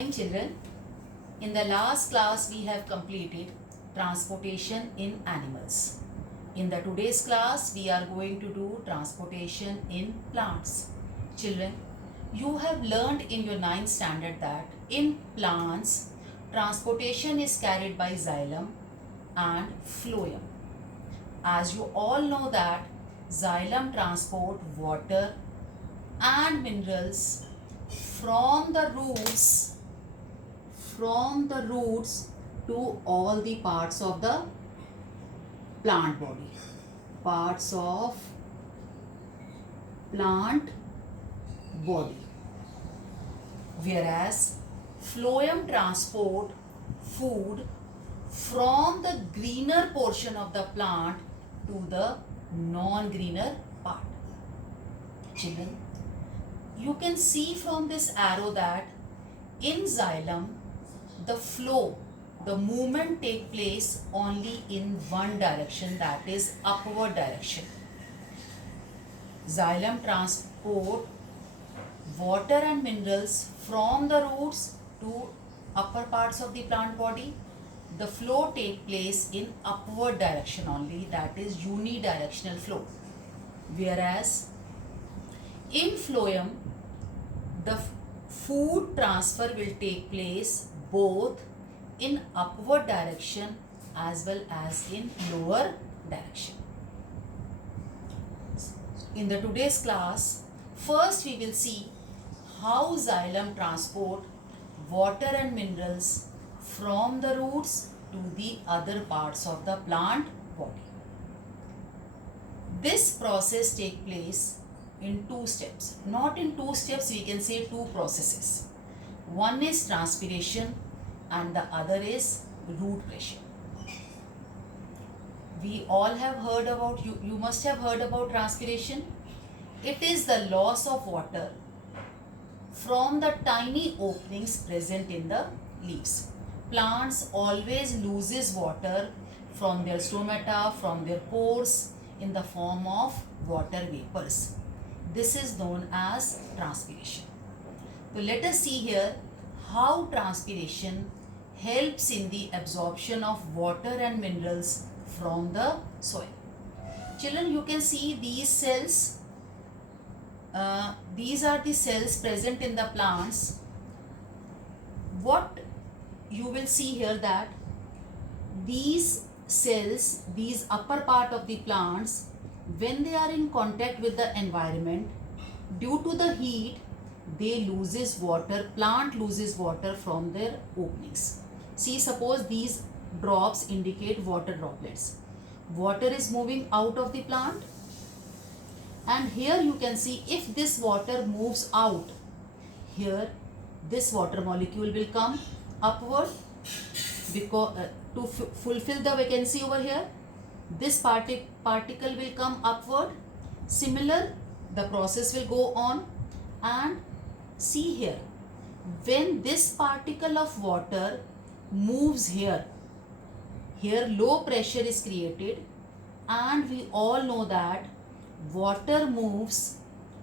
Children, in the last class we have completed transportation in animals. In the today's class we are going to do transportation in plants. Children, you have learned in your 9th standard that in plants transportation is carried by xylem and phloem. As you all know that xylem transport water and minerals from the roots to all the parts of the plant body. Parts of plant body. Whereas phloem transport food from the greener portion of the plant to the non-greener part. Children, you can see from this arrow that in xylem the flow, the movement take place only in one direction, that is upward direction. Xylem transport water and minerals from the roots to upper parts of the plant body. The flow take place in upward direction only, that is unidirectional flow. Whereas in phloem, the food transfer will take place both in upward direction as well as in lower direction. In the today's class, first we will see how xylem transport water and minerals from the roots to the other parts of the plant body. This process takes place in two steps. Not in two steps, we can say two processes. One is transpiration and the other is root pressure. We all have heard about, you must have heard about transpiration. It is the loss of water from the tiny openings present in the leaves. Plants always loses water from their stomata, from their pores in the form of water vapors. This is known as transpiration. So let us see here how transpiration helps in the absorption of water and minerals from the soil. Children, you can see these cells. These are the cells present in the plants. What you will see here that these cells, these upper part of the plants, when they are in contact with the environment, due to the heat, they loses water, plant loses water from their openings. See, suppose these drops indicate water droplets. Water is moving out of the plant, and here you can see if this water moves out, here this water molecule will come upward because to fulfill the vacancy over here, this particle will come upward. Similar, the process will go on, and see here, when this particle of water moves here low pressure is created, and we all know that water moves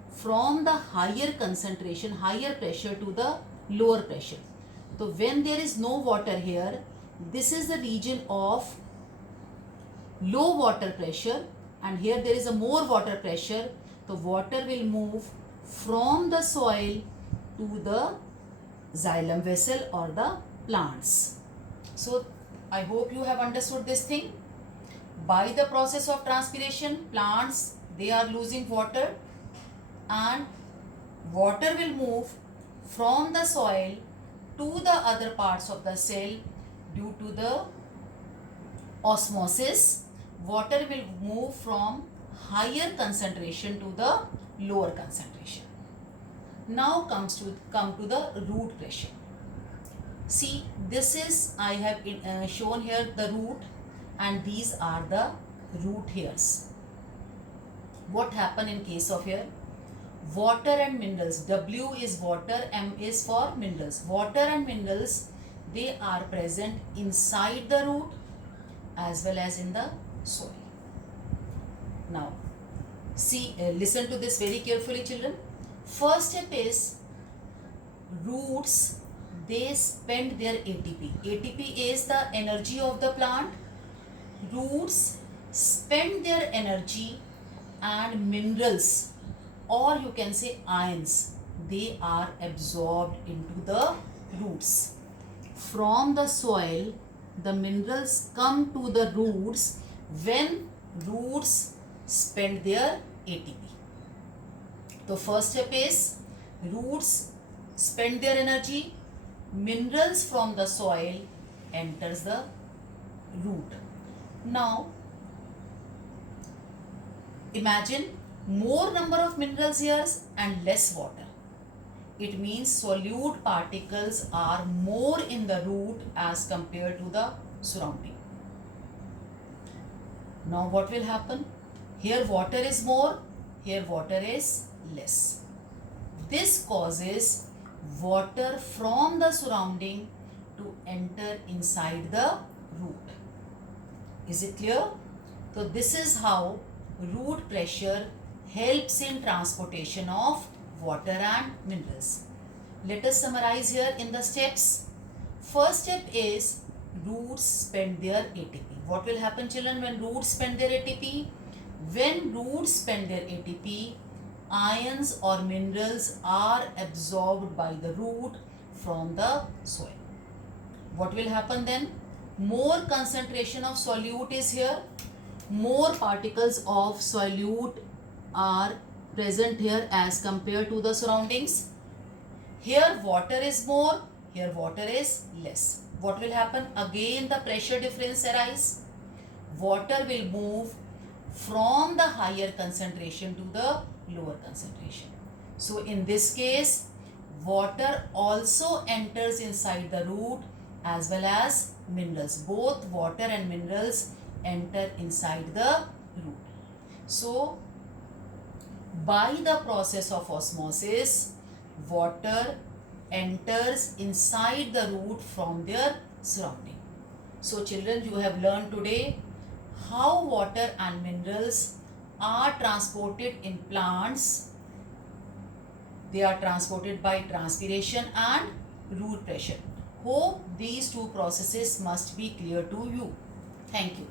from the higher concentration, higher pressure to the lower pressure. So when there is no water here, this is the region of low water pressure, and here there is a more water pressure. The water will move from the soil to the xylem vessel or the plants. So I hope you have understood this thing. By the process of transpiration, plants, they are losing water, and water will move from the soil to the other parts of the cell due to the osmosis. Water will move from higher concentration to the lower concentration. Now come to the root pressure. See, this is, I have shown here the root, and these are the root hairs. What happen in case of here? Water and minerals. W is water, M is for minerals. Water and minerals, they are present inside the root as well as in the soil. Now, see, listen to this very carefully, children. First step is roots they spend their ATP. ATP is the energy of the plant. Roots spend their energy, and minerals, or you can say ions, they are absorbed into the roots. From the soil, the minerals come to the roots when roots spend their ATP. The first step is roots spend their energy, minerals from the soil enters the root. Now imagine more number of minerals here and less water. It means solute particles are more in the root as compared to the surrounding. Now what will happen? Here water is more, here water is less. This causes water from the surrounding to enter inside the root. Is it clear? So this is how root pressure helps in transportation of water and minerals. Let us summarize here in the steps. First step is roots spend their ATP. What will happen, children, when roots spend their ATP? When roots spend their ATP, ions or minerals are absorbed by the root from the soil. What will happen then? More concentration of solute is here. More particles of solute are present here as compared to the surroundings. Here water is more, here water is less. What will happen? Again the pressure difference arises. Water will move from the higher concentration to the lower concentration. So in this case, water also enters inside the root as well as minerals. Both water and minerals enter inside the root. So by the process of osmosis, water enters inside the root from their surrounding. So children, you have learned today how water and minerals are transported in plants. They are transported by transpiration and root pressure. Hope these two processes must be clear to you. Thank you.